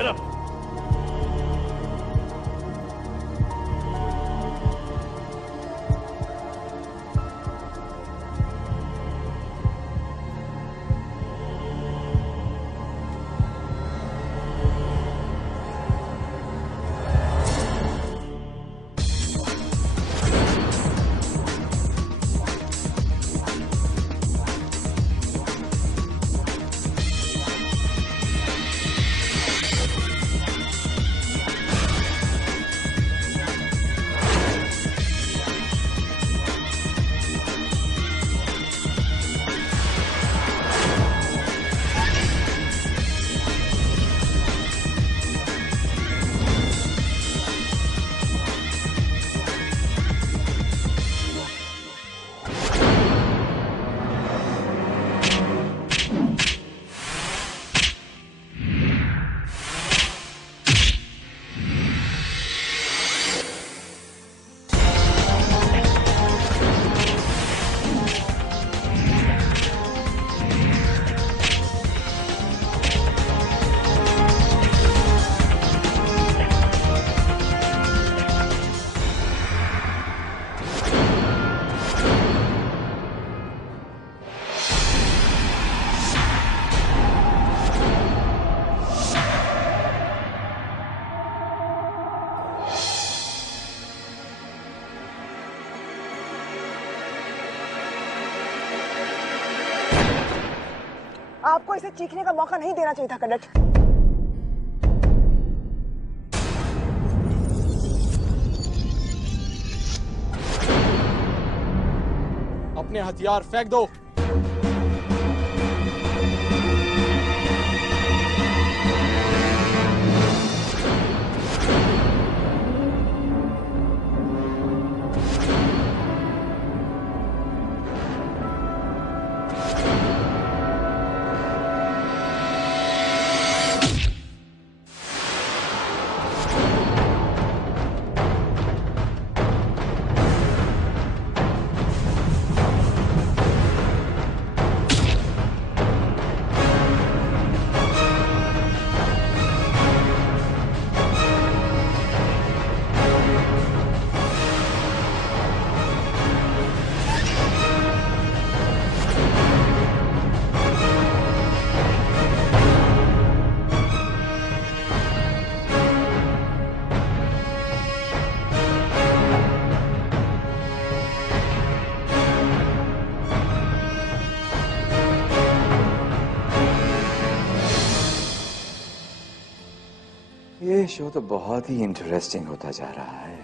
Get up. आपको इसे चीखने का मौका नहीं देना चाहिए था कैडेट। अपने हथियार फेंक दो। ये शो तो बहुत ही इंटरेस्टिंग होता जा रहा है।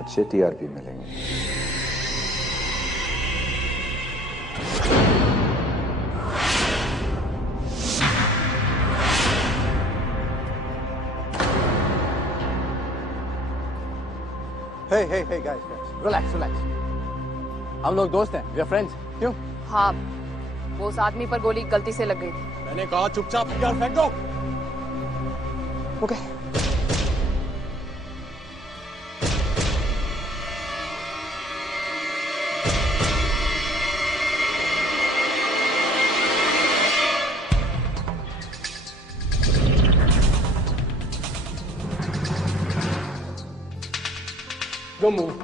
अच्छे टीआरपी मिलेंगे। Hey guys, relax. हम लोग दोस्त हैं, we are friends. क्यों? हाँ, वो उस आदमी पर गोली गलती से लग गई थी। मैंने कहा चुपचाप हथियार फेंक दो। Okay. Don't move.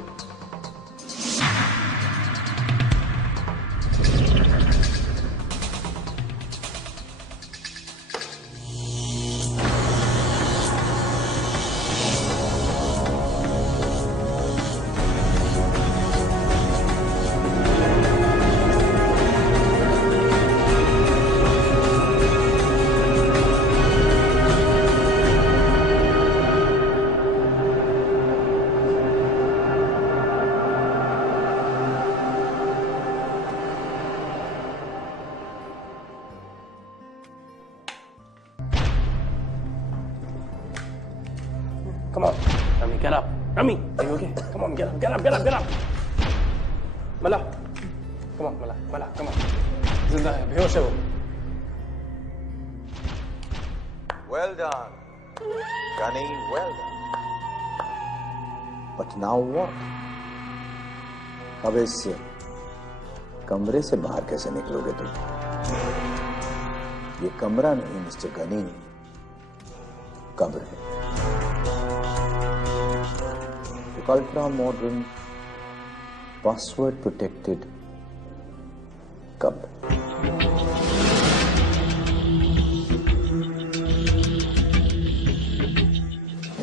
Come on, Rami, get up. Rami, are you okay? Come on, get up. Mala, come on, Mala, come on. जिंदा है, बेहोश है वो। Well done, Gunny, well done. But now what? अब इस कमरे से बाहर कैसे निकलोगे तुम? ये कमरा नहीं मिस्टर गनी, कब्र है। अल्ट्रा मॉडर्न पासवर्ड प्रोटेक्टेड कब्र।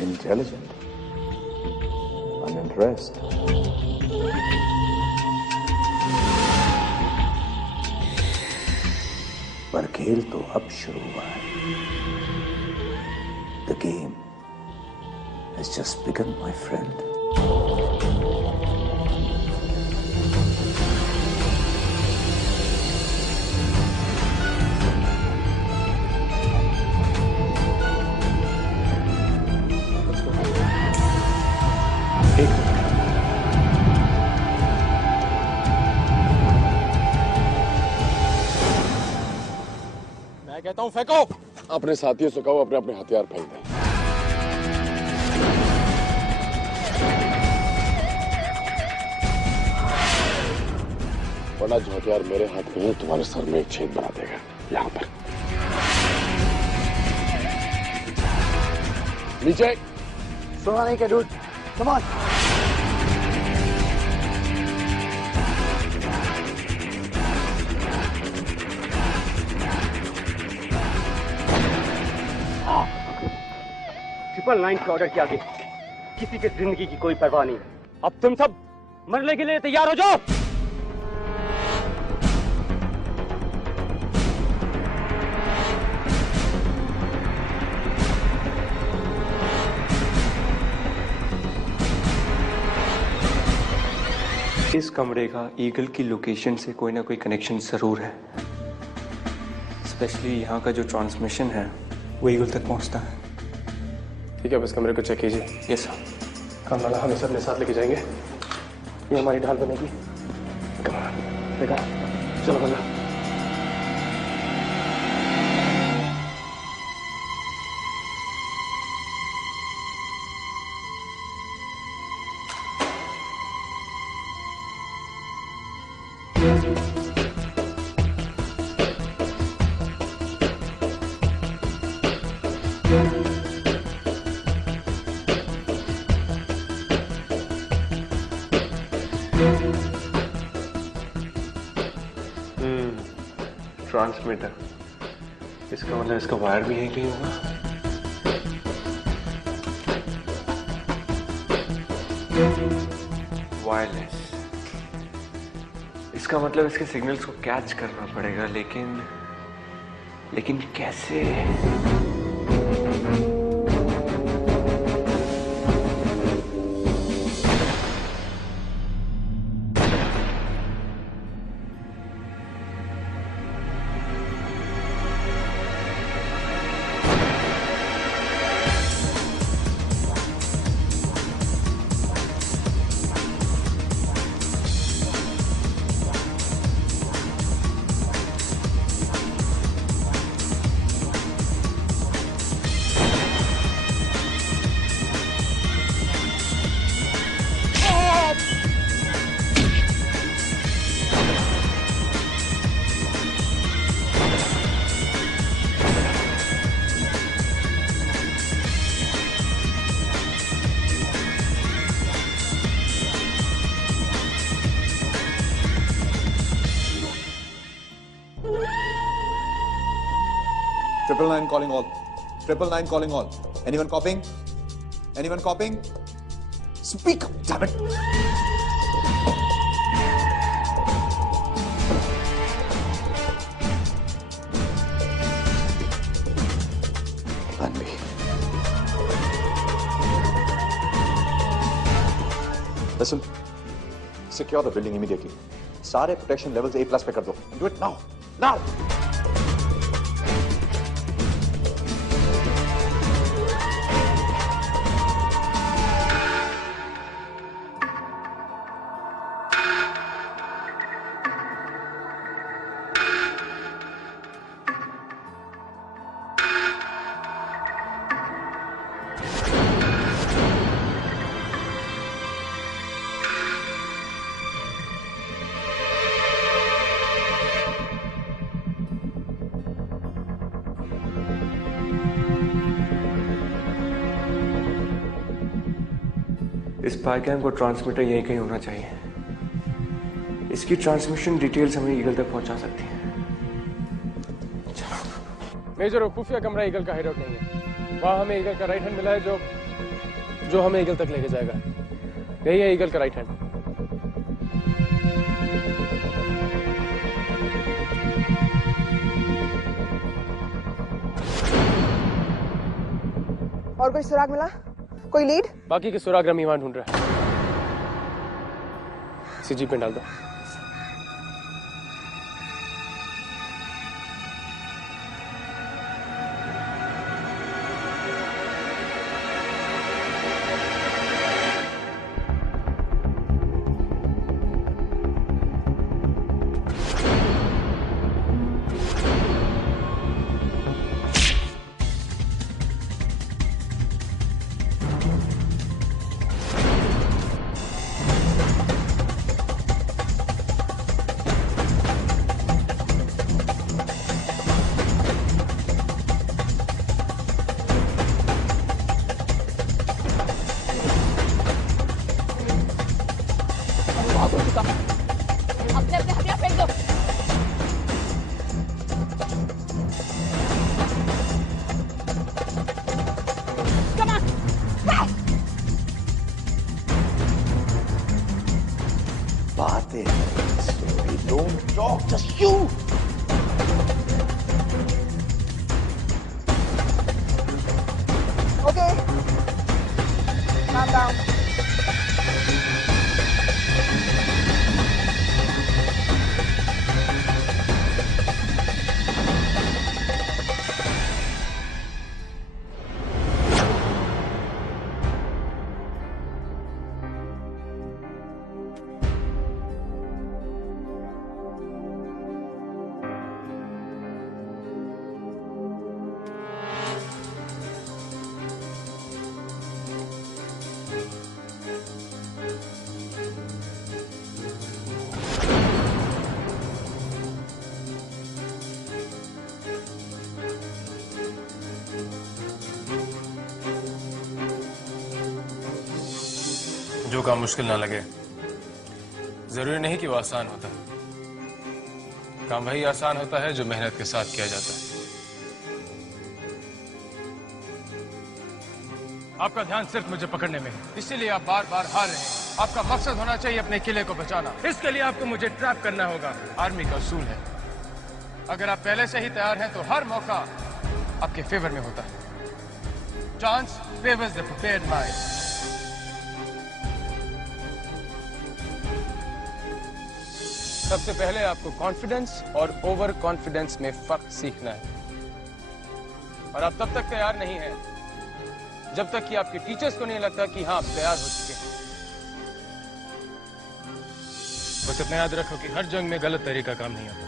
इंटेलिजेंट, अनइंटरेस्ट। पर खेल तो अब शुरू हुआ है। The game has just begun, my friend. मैं कहता हूं फेंको। अपने साथियों से कहो अपने अपने हथियार फेंक दें। वरना जो हथियार मेरे हाथ में है तुम्हारे सर में एक छेद बना देगा, यहां पर। नीचे। सुना नहीं क्या dude? Come on. Triple nine के ऑर्डर के आगे किसी के जिंदगी की कोई परवाह नहीं। अब तुम सब मरने के लिए तैयार हो जाओ। इस कमरे का ईगल की लोकेशन से कोई ना कोई कनेक्शन जरूर है। स्पेशली यहाँ का जो ट्रांसमिशन है वो ईगल तक पहुँचता है। ठीक है, बस कमरे को चेक कीजिए। Yes sir. कमला हम इसे अपने साथ लेके जाएंगे, ये हमारी ढाल बनेगी। कमला देखा, चलो कमला। ट्रांसमीटर, इसका मतलब इसका वायर भी यहीं कहीं होगा। वायरलेस, इसका मतलब इसके सिग्नल्स को कैच करना पड़ेगा, लेकिन कैसे? Triple nine calling all. Triple nine calling all. Anyone copying? Anyone copying? Speak up, damn it! Plan B. Listen. Secure the building immediately. सारे protection levels A+ पे कर दो. Do it now. Now. स्पाईकैम को transmitter यहीं कहीं होना चाहिए। इसकी ट्रांसमिशन डिटेल्स हमें ईगल तक पहुंचा सकती है। मेजर, खुफिया कमरा ईगल का हाइडआउट नहीं है। वहाँ हमें ईगल का राइट हैंड मिला है जो हमें ईगल तक लेके जाएगा। यही है ईगल का राइट हैंड। और कोई सुराग मिला? कोई लीड? बाकी के सुराग रमी वहां ढूंढ रहा है। इसी जीप में डाल दो। अपने अपने हथियार फेंक दो। Come on. बातें don't talk, just shoot. Okay. Calm down. जो काम मुश्किल ना लगे जरूरी नहीं कि वो आसान होता। काम वही आसान होता है जो मेहनत के साथ किया जाता है। आपका ध्यान सिर्फ मुझे पकड़ने में है, इसीलिए आप बार बार हार रहे हैं। आपका मकसद होना चाहिए अपने किले को बचाना। इसके लिए आपको मुझे ट्रैप करना होगा। आर्मी का उसूल है, अगर आप पहले से ही तैयार हैं तो हर मौका आपके फेवर में होता है। Chance favours the prepared mind. सबसे पहले आपको कॉन्फिडेंस और ओवर कॉन्फिडेंस में फर्क सीखना है। और आप तब तक तैयार नहीं हैं जब तक कि आपके टीचर्स को नहीं लगता कि हाँ आप तैयार हो चुके हैं। बस इतना याद रखो कि हर जंग में गलत तरीका काम नहीं आता।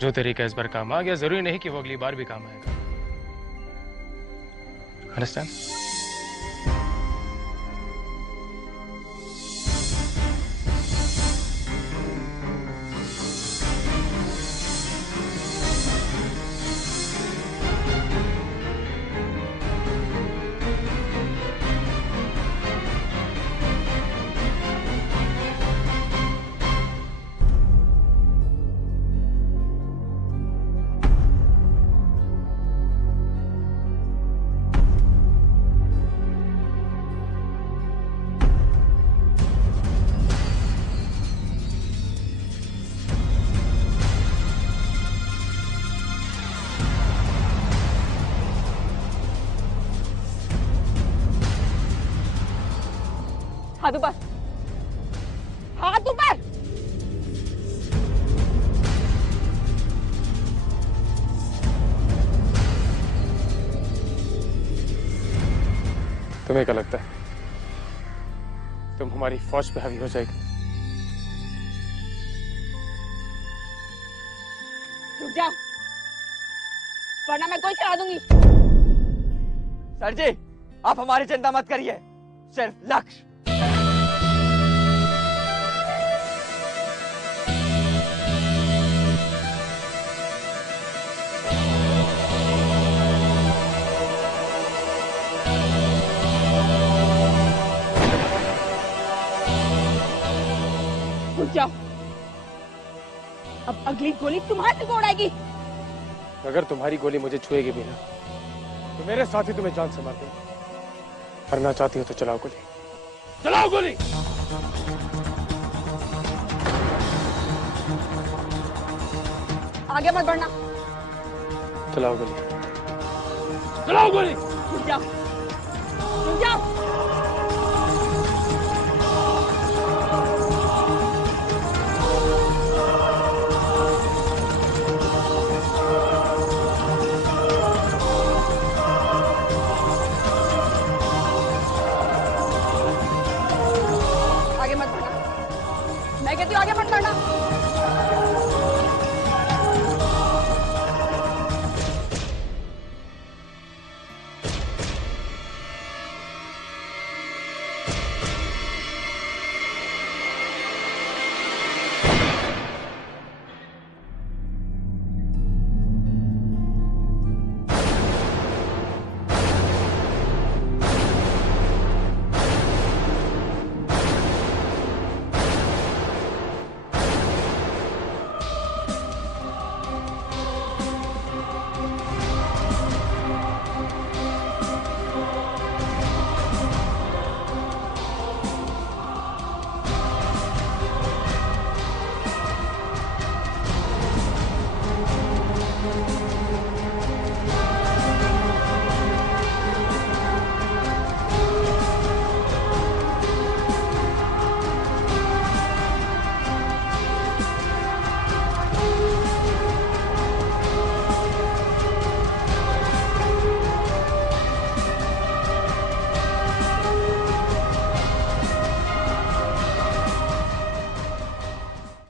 जो तरीका इस बार काम आ गया जरूरी नहीं कि वो अगली बार भी काम आएगा। अंडरस्टैंड? हाथ ऊपर, हाथ ऊपर। तुम्हें क्या लगता है तुम हमारी फौज पे हावी हो जाएगी? रुक जाओ, वरना मैं कोई चला दूंगी। सर जी, आप हमारी चिंता मत करिए, सिर्फ लक्ष्य। घुस जाओ। अब अगली गोली तुम्हारे से दौड़ आएगी। अगर तुम्हारी गोली मुझे छुएगी भी ना तो मेरे साथी तुम्हें जान से मार देंगे। मरना चाहती हो तो चलाओ गोली, चलाओ गोली। आगे मत बढ़ना। चलाओ गोली, चलाओ गोली। रुक जाओ, रुक जाओ।